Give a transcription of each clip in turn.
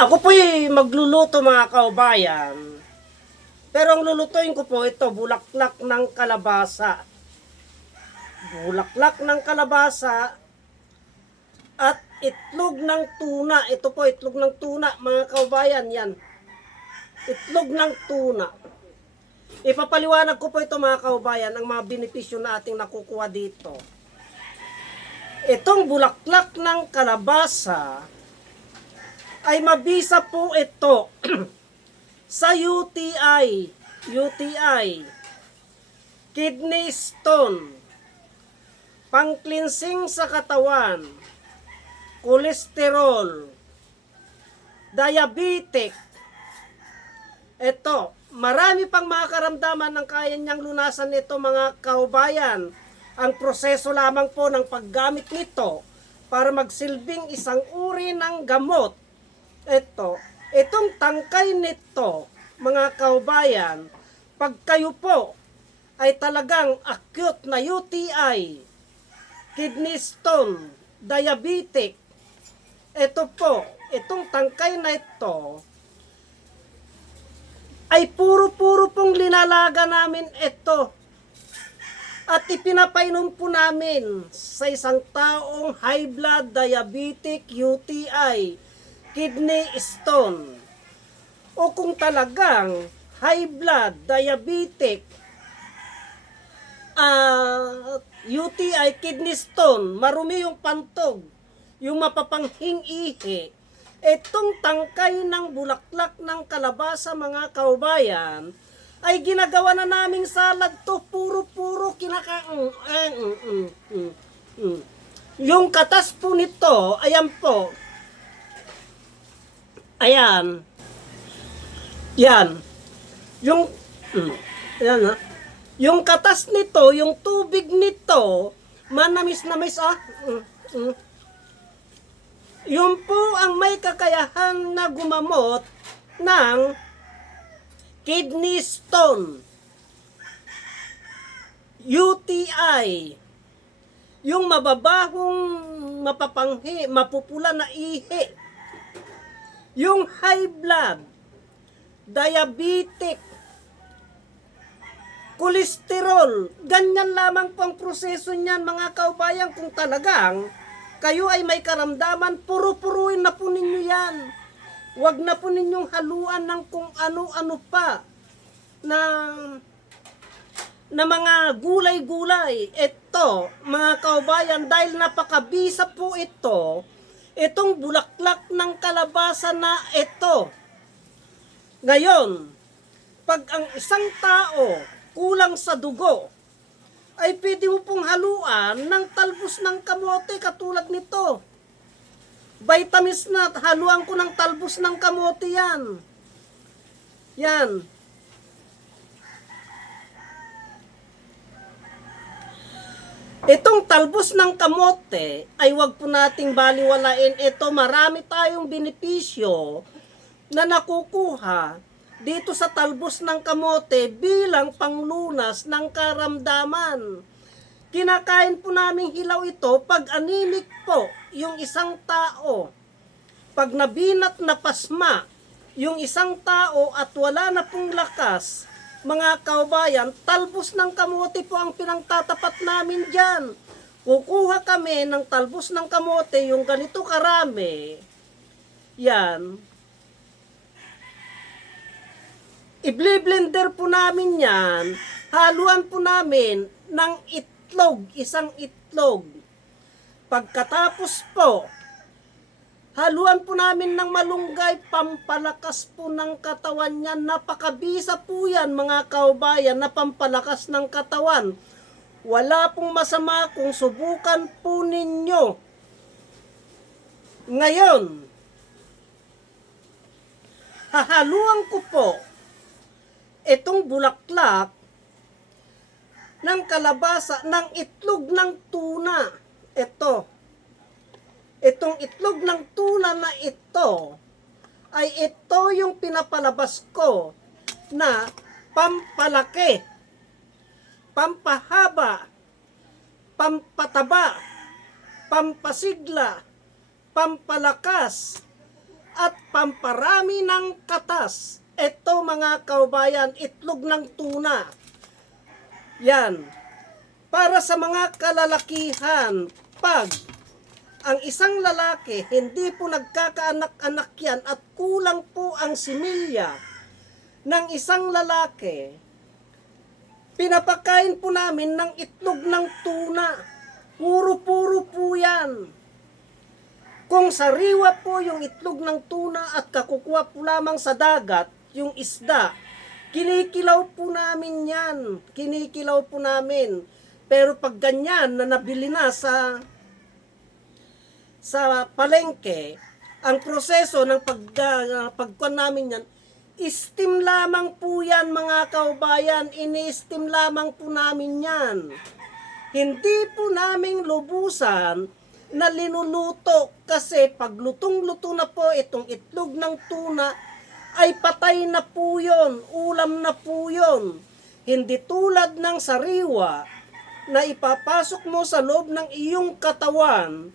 Ako po'y magluluto mga kaubayan. Pero ang lulutuin ko po ito, bulaklak ng kalabasa. Bulaklak ng kalabasa at itlog ng tuna. Ito po, itlog ng tuna mga kaubayan. Yan. Itlog ng tuna. Ipapaliwanag ko po ito mga kaubayan, ang mga benepisyo na ating nakukuha dito. Itong bulaklak ng kalabasa ay mabisa po ito sa UTI, kidney stone, pang-cleansing sa katawan, kolesterol, diabetic. Ito, marami pang mga karamdaman ng kaya niyang lunasan nito mga kaubayan. Ang proseso lamang po ng paggamit nito para magsilbing isang uri ng gamot. Itong tangkay nito, mga kaubayan, pag kayo po ay talagang acute na UTI, kidney stone, diabetic, itong tangkay na ito, ay puro-puro pong linalaga namin ito. At ipinapainom po namin sa isang taong high blood, diabetic, UTI, kidney stone. O kung talagang high blood, diabetic, UTI, kidney stone, marumi yung pantog, yung mapapanghing ihi, itong tangkay ng bulaklak ng kalabasa mga kaubayan, ay ginagawa na naming salad to, puro-puro Yung katas po nito, ayan po. Ayan. Yan. Yung ayan ha. Yung katas nito, yung tubig nito, manamis-namis Yun po ang may kakayahan na gumamot ng kidney stone, UTI, yung mababahong mapapanghi, mapupula na ihi, yung high blood, diabetic, kolesterol. Ganyan lamang po ang proseso niyan mga kaubayan. Kung talagang kayo ay may karamdaman, puro-puruin na po ninyo yan. Huwag na po ninyong haluan ng kung ano-ano pa na mga gulay-gulay. Ito, mga kaubayan, dahil napakabisa po ito, itong bulaklak ng kalabasa na ito. Ngayon, pag ang isang tao kulang sa dugo, ay pwede mo pong haluan ng talbos ng kamote katulad nito. Vitamins na, haluan ko ng talbos ng kamote yan. Yan. Itong talbos ng kamote ay wag po nating baliwalain. Ito, marami tayong benepisyo na nakukuha dito sa talbos ng kamote bilang panglunas ng karamdaman. Kinakain po namin hilaw ito pag anemic po yung isang tao. Pag nabinat na pasma yung isang tao at wala na pong lakas, mga kaubayan, talbos ng kamote po ang pinangtatapat namin dyan. Kukuha kami ng talbos ng kamote, yung ganito karami. Yan. I-blender po namin yan. Haluan po namin ng itlog, isang itlog. Pagkatapos po, haluan po namin ng malunggay, pampalakas po ng katawan yan. Napakabisa po yan mga kaubayan, na pampalakas ng katawan. Wala pong masama kung subukan po ninyo. Ngayon, hahaluan ko po itong bulaklak ng kalabasa ng itlog ng tuna. Itong itlog ng tuna na ito, ay ito yung pinapalabas ko na pampalaki, pampahaba, pampataba, pampasigla, pampalakas, at pamparami ng katas. Ito mga kaubayan, itlog ng tuna. Yan. Para sa mga kalalakihan, pag ang isang lalaki, hindi po nagkakaanak-anak yan at kulang po ang similya ng isang lalaki, pinapakain po namin ng itlog ng tuna. Puro-puro po yan. Kung sariwa po yung itlog ng tuna at kakukuha po lamang sa dagat, yung isda, kinikilaw po namin yan. Kinikilaw po namin. Pero pag ganyan na nabili na sa palengke, ang proseso ng pagkuhan namin yan, steam lamang po yan mga kaubayan, ini-steam lamang po namin yan. Hindi po namin lubusan na linuluto kasi pag lutong-luto na po itong itlog ng tuna, ay patay na po yun, ulam na po yun. Hindi tulad ng sariwa na ipapasok mo sa loob ng iyong katawan.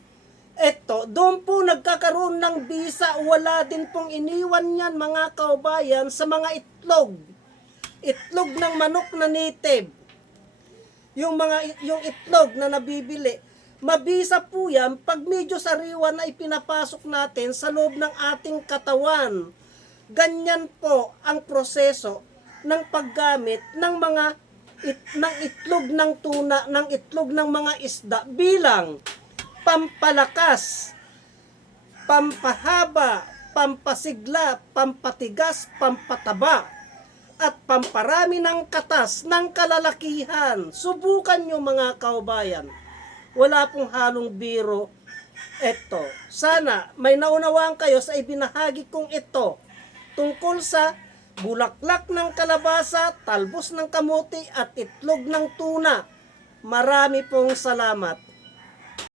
Eto, doon po nagkakaroon ng bisa, wala din pong iniwan yan mga kaubayan sa mga itlog. Itlog ng manok na native. Yung itlog na nabibili, mabisa po yan pag medyo sariwa na ipinapasok natin sa loob ng ating katawan. Ganyan po ang proseso ng paggamit ng ng itlog ng tuna, ng itlog ng mga isda bilang pampalakas, pampahaba, pampasigla, pampatigas, pampataba, at pamparami ng katas ng kalalakihan. Subukan nyo mga kaubayan. Wala pong halong biro. Ito, sana may naunawaan kayo sa ibinahagi kong ito tungkol sa bulaklak ng kalabasa, talbos ng kamote at itlog ng tuna. Marami pong salamat.